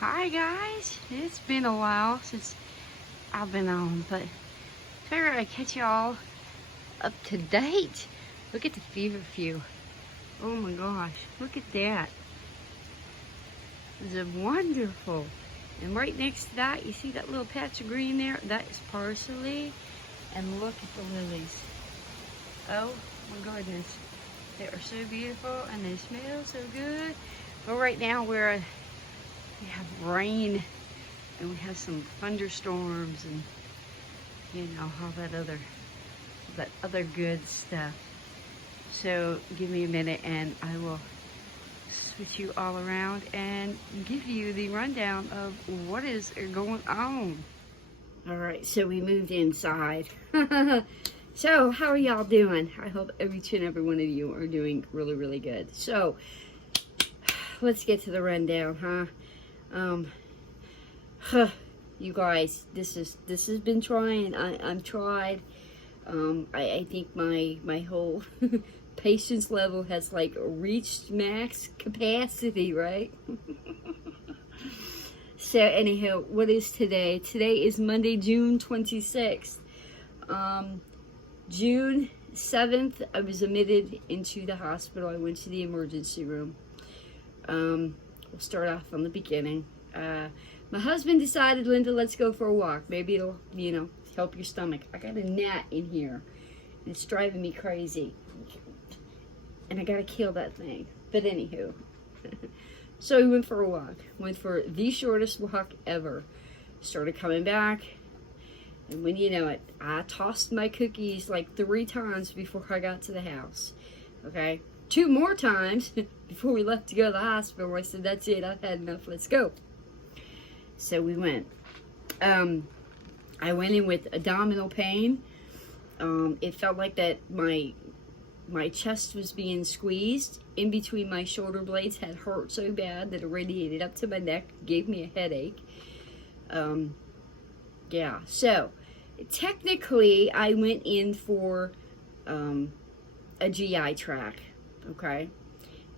Hi guys, it's been a while since I've been on, but figured I'd catch y'all up to date. Look at the feverfew. Oh my gosh, look at that. It's wonderful. And right next to that, you see that little patch of green there? That is parsley. And look at the lilies. Oh my goodness. They are so beautiful and they smell so good. But right now we have rain and we have some thunderstorms and you know all that other good stuff. So give me a minute and I will switch you all around and give you the rundown of what is going on. All right, so we moved inside. So how are y'all doing? I hope each and every one of you are doing really, really good. So let's get to the rundown, huh? You guys, this has been trying. I'm tried. I think my whole patience level has like reached max capacity, right? So anyhow, what is today? Today is Monday, June 26th. June 7th, I was admitted into the hospital. I went to the emergency room. We'll start off from the beginning. My husband decided, Linda, let's go for a walk. Maybe it'll, help your stomach. I got a gnat in here. And it's driving me crazy. And I gotta kill that thing. But anywho. So we went for a walk. Went for the shortest walk ever. Started coming back. And when you know it, I tossed my cookies like 3 times before I got to the house. Okay? 2 more times before we left to go to the hospital. I said, that's it, I've had enough, let's go. So we went. I went in with abdominal pain. It felt like that my chest was being squeezed. In between my shoulder blades had hurt so bad that it radiated up to my neck, gave me a headache. Yeah, so technically I went in for a GI tract. Okay,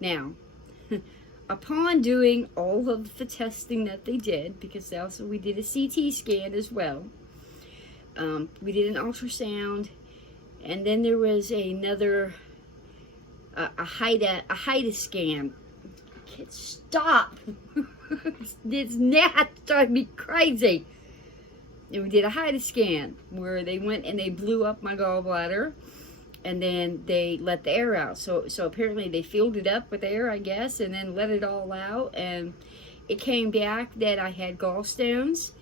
now upon doing all of the testing that they did, because we did a CT scan as well, we did an ultrasound, and then there was another a HIDA scan. I can't stop. This gnat driving me crazy. And we did a HIDA scan where they went and they blew up my gallbladder. And then they let the air out. So apparently they filled it up with air, I guess, and then let it all out. And it came back that I had gallstones.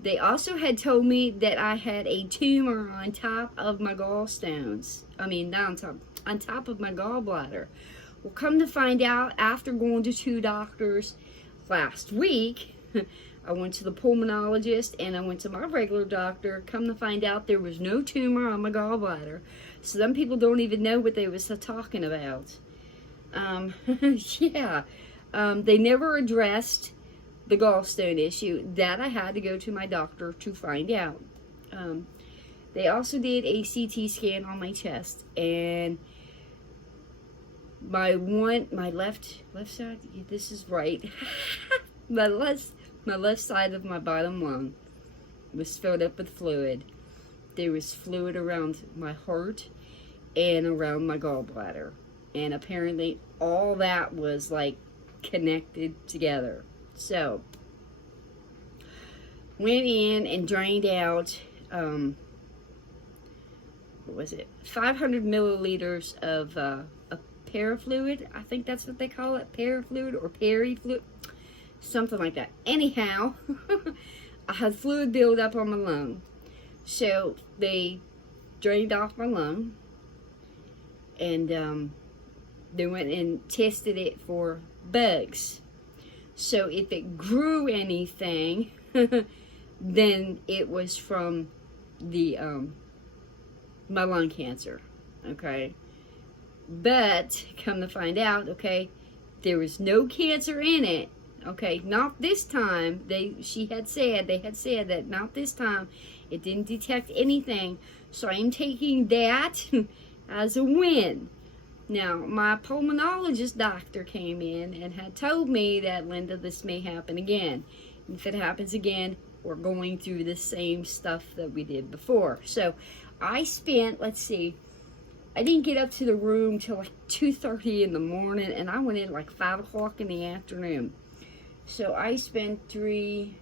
They also had told me that I had a tumor on top of my gallstones. I mean, not on top of my gallbladder. Well, come to find out, after going to 2 doctors last week, I went to the pulmonologist and I went to my regular doctor. Come to find out there was no tumor on my gallbladder. So some people don't even know what they was talking about. Yeah. They never addressed the gallstone issue. That I had to go to my doctor to find out. They also did a CT scan on my chest, and my left side, this is right. my left side of my bottom lung was filled up with fluid. There was fluid around my heart and around my gallbladder. And apparently all that was like connected together. So, went in and drained out, what was it? 500 milliliters of parafluid. I think that's what they call it. Parafluid or perifluid. Something like that. Anyhow, I had fluid build up on my lung. So they drained off my lung. And they went and tested it for bugs. So if it grew anything, then it was from the my lung cancer. Okay. But come to find out, okay, there was no cancer in it. Okay, not this time. They had said that not this time. It didn't detect anything. So I'm taking that as a win. Now, my pulmonologist doctor came in and had told me that, Linda, this may happen again. If it happens again, we're going through the same stuff that we did before. So I spent, let's see, I didn't get up to the room till like 2:30 in the morning, and I went in like 5 o'clock in the afternoon. So I spent three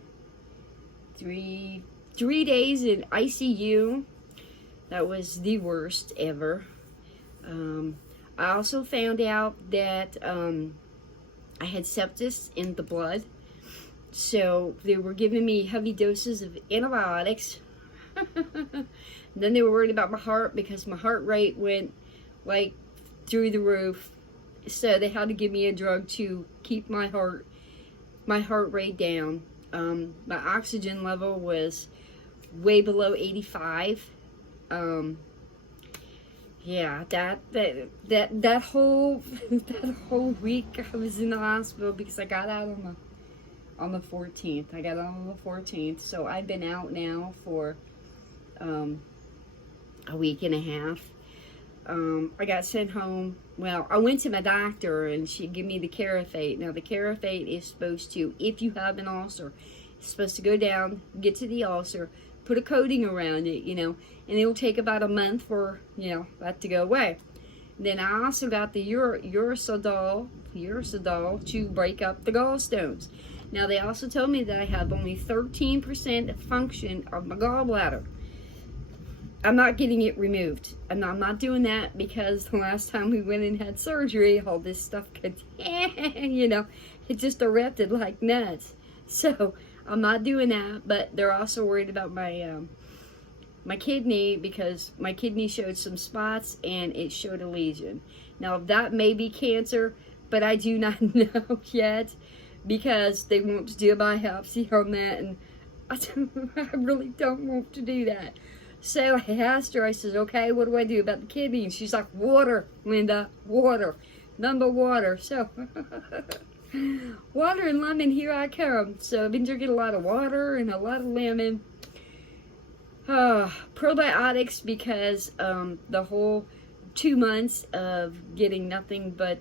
days in ICU. That was the worst ever. I also found out that I had sepsis in the blood. So they were giving me heavy doses of antibiotics. Then they were worried about my heart because my heart rate went like through the roof. So they had to give me a drug to keep my heart rate down. My oxygen level was way below 85. Yeah, that whole week I was in the hospital because I got out on the 14th. I got out on the 14th, so I've been out now for a week and a half. I got sent home. Well, I went to my doctor and she gave me the Carafate. Now the Carafate is supposed to, if you have an ulcer, it's supposed to go down, get to the ulcer, put a coating around it, and it will take about a month for, that to go away. Then I also got the urosidol to break up the gallstones. Now they also told me that I have only 13% function of my gallbladder. I'm not getting it removed. I'm not doing that because the last time we went and had surgery, all this stuff could, it just erupted like nuts. So I'm not doing that, but they're also worried about my kidney because my kidney showed some spots and it showed a lesion. Now that may be cancer, but I do not know yet because they want to do a biopsy on that, and I really don't want to do that. So I asked her, I said, okay, what do I do about the kidney? And she's like, water, Linda, water, none but water. So water and lemon, here I come. So I've been drinking a lot of water and a lot of lemon. Probiotics because the whole 2 months of getting nothing but,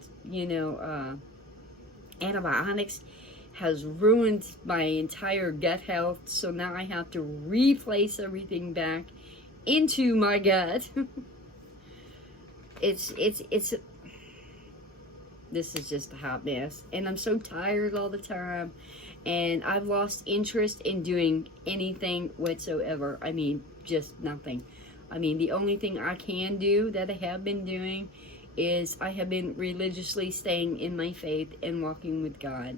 antibiotics has ruined my entire gut health. So now I have to replace everything back into my gut. This is just a hot mess, and I'm so tired all the time, and I've lost interest in doing anything whatsoever. I mean, just nothing. I mean, the only thing I can do that I have been doing is I have been religiously staying in my faith and walking with God.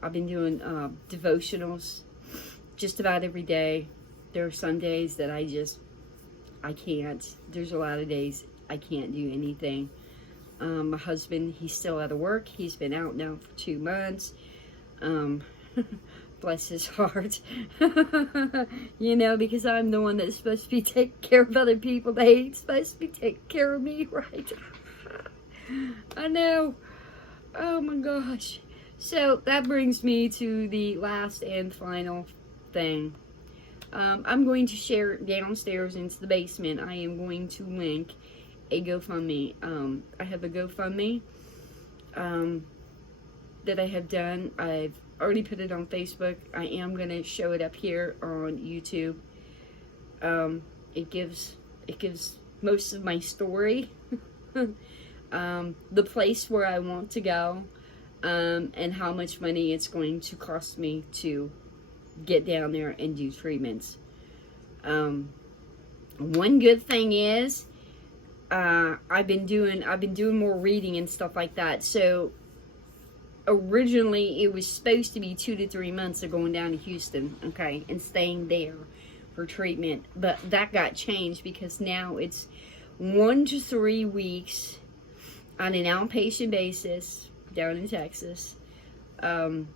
I've been doing devotionals just about every day. There are some days that I can't. There's a lot of days I can't do anything. My husband, he's still out of work. He's been out now for 2 months. Bless his heart. Because I'm the one that's supposed to be taking care of other people. They ain't supposed to be taking care of me, right? I know. Oh my gosh. So that brings me to the last and final thing. I'm going to share downstairs into the basement. I am going to link a GoFundMe. I have a GoFundMe that I have done. I've already put it on Facebook. I am going to show it up here on YouTube. It gives most of my story, the place where I want to go, and how much money it's going to cost me to get down there and do treatments. One good thing is I've been doing more reading and stuff like that. So originally it was supposed to be 2 to 3 months of going down to Houston, okay, and staying there for treatment, but that got changed because now it's 1 to 3 weeks on an outpatient basis down in Texas. What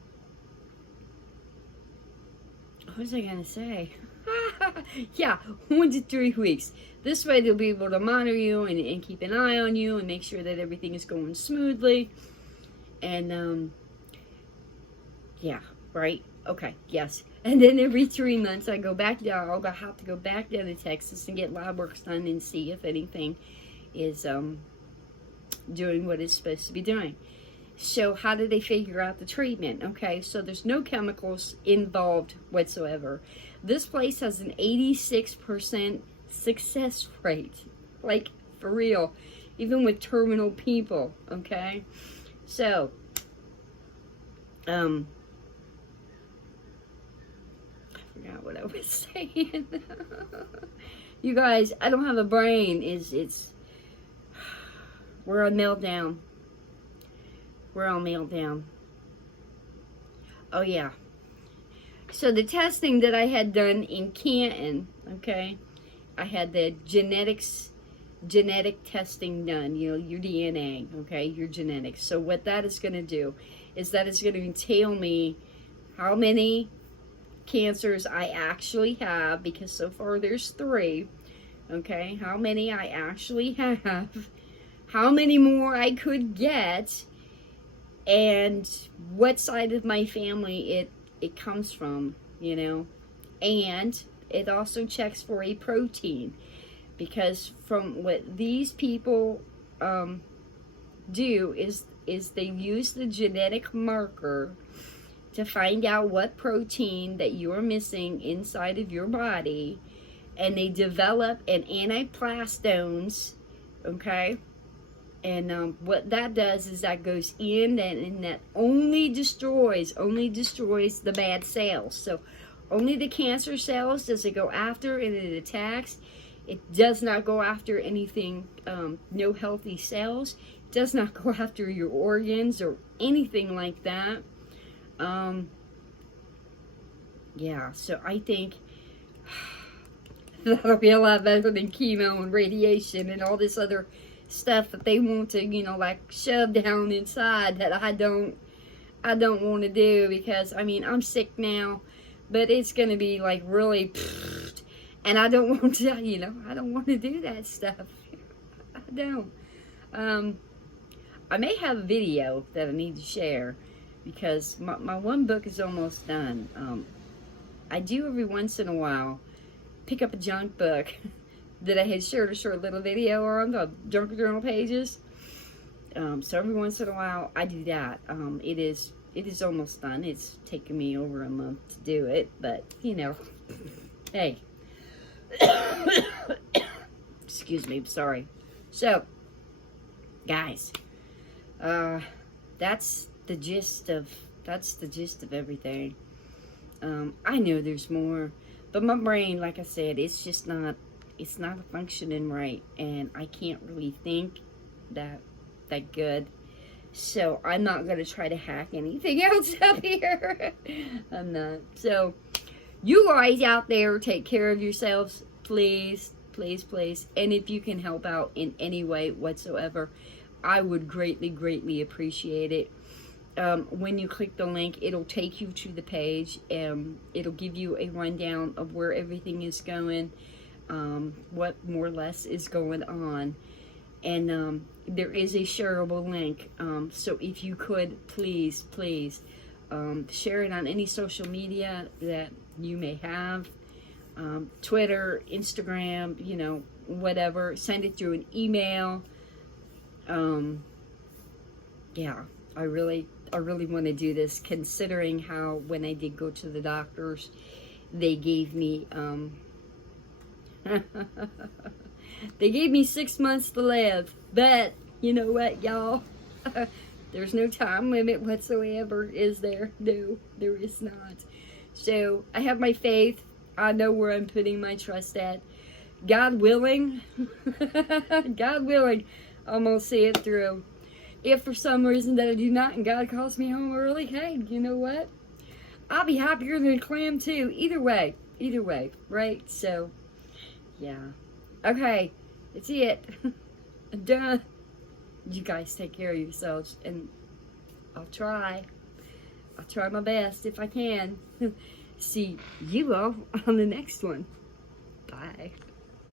was I gonna say? Yeah, 1 to 3 weeks. This way they'll be able to monitor you and keep an eye on you and make sure that everything is going smoothly. And yeah, right? Okay, yes. And then every 3 months I go back down. I'll have to go back down to Texas and get lab works done and see if anything is doing what it's supposed to be doing. So how do they figure out the treatment? Okay, so there's no chemicals involved whatsoever. This place has an 86% success rate. Like, for real. Even with terminal people, okay? So, I forgot what I was saying. You guys, I don't have a brain. We're on meltdown. We're on meltdown. Oh, yeah. So the testing that I had done in Canton, okay, I had the genetic testing done, you know, your DNA, okay, your genetics. So what that is going to do is that it's going to tell me how many cancers I actually have, because so far there's 3, okay, how many I actually have, how many more I could get, and what side of my family it comes from, you know. And it also checks for a protein, because from what these people do is they use the genetic marker to find out what protein that you're missing inside of your body, and they develop an antiplastones, okay. And what that does is that goes in and that only destroys the bad cells. So only the cancer cells does it go after, and it attacks. It does not go after anything, no healthy cells. It does not go after your organs or anything like that. Yeah, so I think that'll be a lot better than chemo and radiation and all this other stuff that they want to, you know, like shove down inside that I don't want to do, because I mean, I'm sick now, but it's going to be like really, and I don't want to, you know, I don't want to do that stuff. I don't. I may have a video that I need to share, because my one book is almost done. I do every once in a while pick up a junk book that I had shared a short little video on the junk journal pages. So every once in a while I do that. It is almost done. It's taken me over a month to do it, but you know, hey. Excuse me, I'm sorry. So, guys, that's the gist of everything. I know there's more, but my brain, like I said, it's not functioning right, and I can't really think that good. So I'm not gonna try to hack anything else up here. I'm not. So you guys out there, take care of yourselves, please, please, please. And if you can help out in any way whatsoever, I would greatly appreciate it. When you click the link, it'll take you to the page, and it'll give you a rundown of where everything is going, what more or less is going on. And there is a shareable link, so if you could please share it on any social media that you may have, Twitter, Instagram, you know, whatever. Send it through an email. Yeah, I really want to do this, considering how when I did go to the doctors, they gave me they gave me 6 months to live. But you know what, y'all? There's no time limit whatsoever, is there? No, there is not. So I have my faith. I know where I'm putting my trust at. God willing, God willing, I'm gonna see it through. If for some reason that I do not, and God calls me home early, hey, you know what? I'll be happier than a clam too. Either way, right? So, yeah. Okay, that's it. I'm done. You guys take care of yourselves, and I'll try my best if I can. See you all on the next one. Bye.